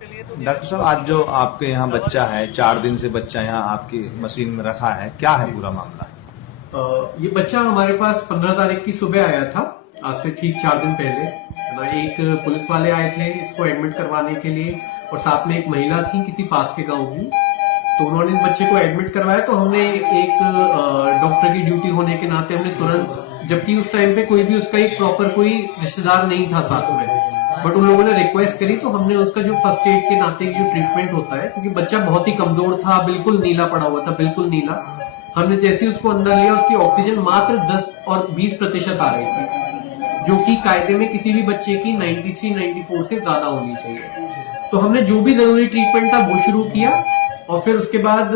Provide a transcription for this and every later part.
Doctor साहब, आज जो आपके यहाँ बच्चा है, 4 दिन से बच्चा यहाँ आपकी मशीन में रखा है, क्या है पूरा मामला? ये बच्चा हमारे पास 15 तारीख की सुबह आया था, आज से ठीक 4 दिन पहले। एक पुलिस वाले आए थे इसको एडमिट करवाने के लिए, और साथ में एक महिला थी किसी पास के गांव की। तो उन्होंने इस बच्चे को एडमिट करवाया। तो हमने एक डॉक्टर की ड्यूटी होने के नाते हमने तुरंत, जबकि उस टाइम पे कोई भी उसका एक प्रॉपर कोई रिश्तेदार नहीं था साथ में, बट उन लोगों ने रिक्वेस्ट करी तो हमने उसका जो फर्स्ट एड के नाते जो ट्रीटमेंट होता है, क्योंकि बच्चा बहुत ही कमजोर था, बिल्कुल नीला पड़ा हुआ था, बिल्कुल नीला। हमने जैसे ही उसको अंदर लिया, उसकी ऑक्सीजन मात्र 10 और 20% आ रही थी, जो कि कायदे में किसी भी बच्चे की 93-94 से ज्यादा होनी चाहिए। तो हमने जो भी जरूरी ट्रीटमेंट था वो शुरू किया, और फिर उसके बाद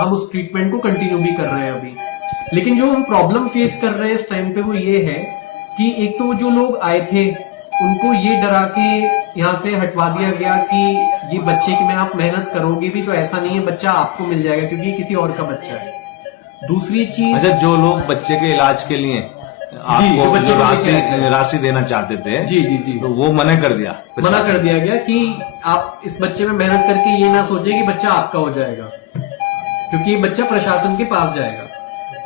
हम उस ट्रीटमेंट को कंटिन्यू भी कर रहे हैं अभी। लेकिन जो हम प्रॉब्लम फेस कर रहे हैं इस टाइम पे वो ये है कि एक तो जो लोग आए थे उनको ये डरा के यहाँ से हटवा दिया गया कि ये बच्चे की में आप मेहनत करोगे भी तो ऐसा नहीं है, बच्चा आपको मिल जाएगा क्योंकि ये किसी और का बच्चा है। दूसरी चीज, अच्छा, जो लोग बच्चे के इलाज के लिए आपको जो राशि देना चाहते थे, जी, तो वो मना कर दिया गया कि आप इस बच्चे में मेहनत करके ये ना सोचे कि बच्चा आपका हो जाएगा, क्योंकि ये बच्चा प्रशासन के पास जाएगा।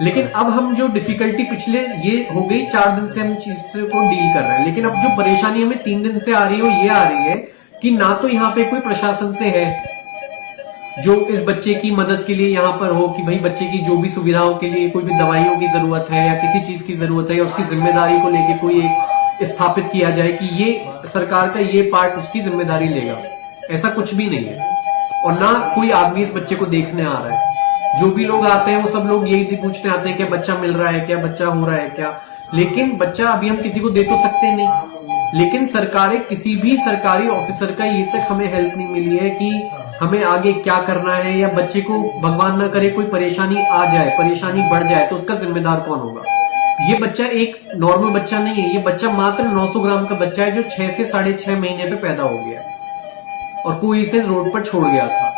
लेकिन अब हम जो डिफिकल्टी पिछले ये हो गई 4 दिन से हम चीज को डील कर रहे हैं, लेकिन अब जो परेशानी हमें 3 दिन से आ रही है ये आ रही है कि ना तो यहाँ पे कोई प्रशासन से है जो इस बच्चे की मदद के लिए यहाँ पर हो, कि भाई बच्चे की जो भी सुविधाओं के लिए कोई भी दवाइयों की जरूरत है या किसी चीज की जरूरत है, या उसकी जिम्मेदारी को लेके कोई एक स्थापित किया जाए कि ये सरकार का ये पार्ट उसकी जिम्मेदारी लेगा। ऐसा कुछ भी नहीं है, और ना कोई आदमी इस बच्चे को देखने आ रहा है। जो भी लोग आते हैं वो सब लोग यही पूछने आते हैं क्या बच्चा मिल रहा है, क्या बच्चा हो रहा है क्या, लेकिन बच्चा अभी हम किसी को दे तो सकते नहीं। लेकिन सरकारें, किसी भी सरकारी ऑफिसर का ये तक हमें हेल्प नहीं मिली है कि हमें आगे क्या करना है, या बच्चे को भगवान ना करे कोई परेशानी आ जाए, परेशानी बढ़ जाए तो उसका जिम्मेदार कौन होगा। ये बच्चा एक नॉर्मल बच्चा नहीं है, ये बच्चा मात्र 900 ग्राम का बच्चा है जो 6 से 6.5 महीने पे पैदा हो गया और कोई इसे रोड पर छोड़ गया था।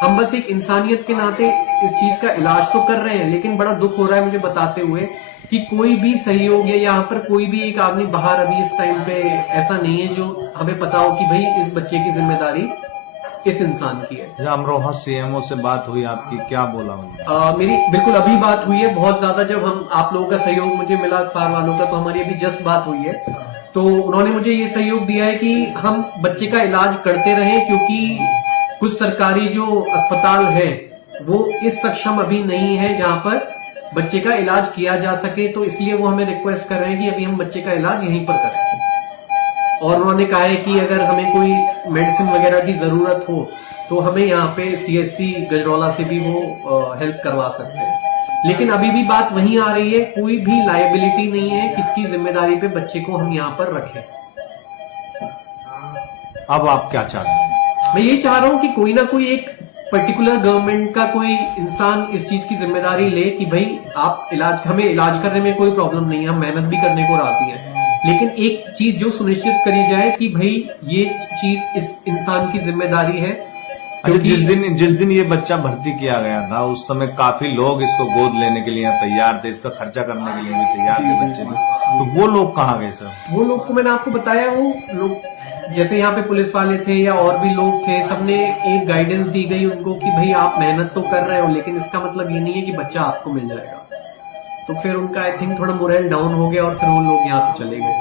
हम बस एक इंसानियत के नाते इस चीज का इलाज तो कर रहे हैं, लेकिन बड़ा दुख हो रहा है मुझे बताते हुए कि कोई भी सहयोग या यहाँ पर कोई भी एक आदमी बाहर अभी इस टाइम पे ऐसा नहीं है जो हमें पता हो कि भाई इस बच्चे की जिम्मेदारी इस इंसान की है। अमरोहा सीएमओ से बात हुई आपकी, क्या बोला? मेरी बिल्कुल अभी बात हुई है, बहुत ज्यादा जब हम आप लोगों का सहयोग मुझे मिला अखबार वालों का, तो हमारी अभी जस्ट बात हुई है। तो उन्होंने मुझे ये सहयोग दिया है कि हम बच्चे का इलाज करते रहे, क्योंकि कुछ सरकारी जो अस्पताल है वो इस सक्षम अभी नहीं है जहां पर बच्चे का इलाज किया जा सके, तो इसलिए वो हमें रिक्वेस्ट कर रहे हैं कि अभी हम बच्चे का इलाज यहीं पर करें। और उन्होंने कहा है कि अगर हमें कोई मेडिसिन वगैरह की जरूरत हो तो हमें यहाँ पे CSC गजरौला से भी वो हेल्प करवा सकते हैं। लेकिन अभी भी बात वहीं आ रही है, कोई भी लायबिलिटी नहीं है किसकी जिम्मेदारी पे बच्चे को हम यहाँ पर रखें। अब आप क्या चाहते हैं? मैं यही चाह रहा हूँ कि कोई ना कोई एक पर्टिकुलर गवर्नमेंट का कोई इंसान इस चीज की जिम्मेदारी ले कि भाई आप हमें इलाज करने में कोई प्रॉब्लम नहीं है, हम मेहनत भी करने को राजी हैं, लेकिन एक चीज जो सुनिश्चित करी जाए कि भाई ये चीज इस इंसान की जिम्मेदारी है। अच्छा, जिस दिन ये बच्चा भर्ती किया गया था उस समय काफी लोग इसको गोद लेने के लिए तैयार थे, इस पर खर्चा करने के लिए भी तैयार थे बच्चे में, तो वो लोग कहाँ गए सर? वो लोग को मैंने आपको बताया, वो लोग जैसे यहाँ पे पुलिस वाले थे या और भी लोग थे, सबने एक गाइडेंस दी गई उनको कि भाई आप मेहनत तो कर रहे हो, लेकिन इसका मतलब ये नहीं है कि बच्चा आपको मिल जाएगा। तो फिर उनका आई थिंक थोड़ा मोरल डाउन हो गया और फिर वो लोग यहाँ से चले गए।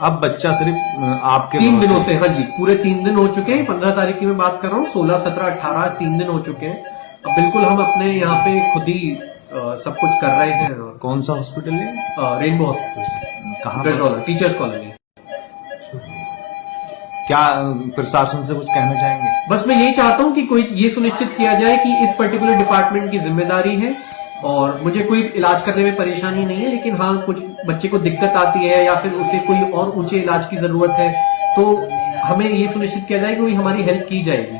अब बच्चा सिर्फ आपके 3 दिनों से, हाँ जी, पूरे 3 दिन हो चुके हैं। 15 तारीख की मैं बात कर रहा हूँ, 16, 17, 18 3 दिन हो चुके हैं। अब बिल्कुल हम अपने यहाँ पे खुद ही सब कुछ कर रहे हैं। कौन सा हॉस्पिटल है? रेनबो हॉस्पिटल, कहाँ? Gajraula, teachers colony. क्या प्रशासन से कुछ कहना चाहेंगे? बस मैं यही चाहता हूँ कि कोई ये सुनिश्चित किया जाए कि इस पर्टिकुलर डिपार्टमेंट की जिम्मेदारी है, और मुझे कोई इलाज करने में परेशानी नहीं है, लेकिन हाँ कुछ बच्चे को दिक्कत आती है या फिर उसे कोई और ऊंचे इलाज की जरूरत है, तो हमें ये सुनिश्चित किया जाए कि हमारी हेल्प की जाएगी।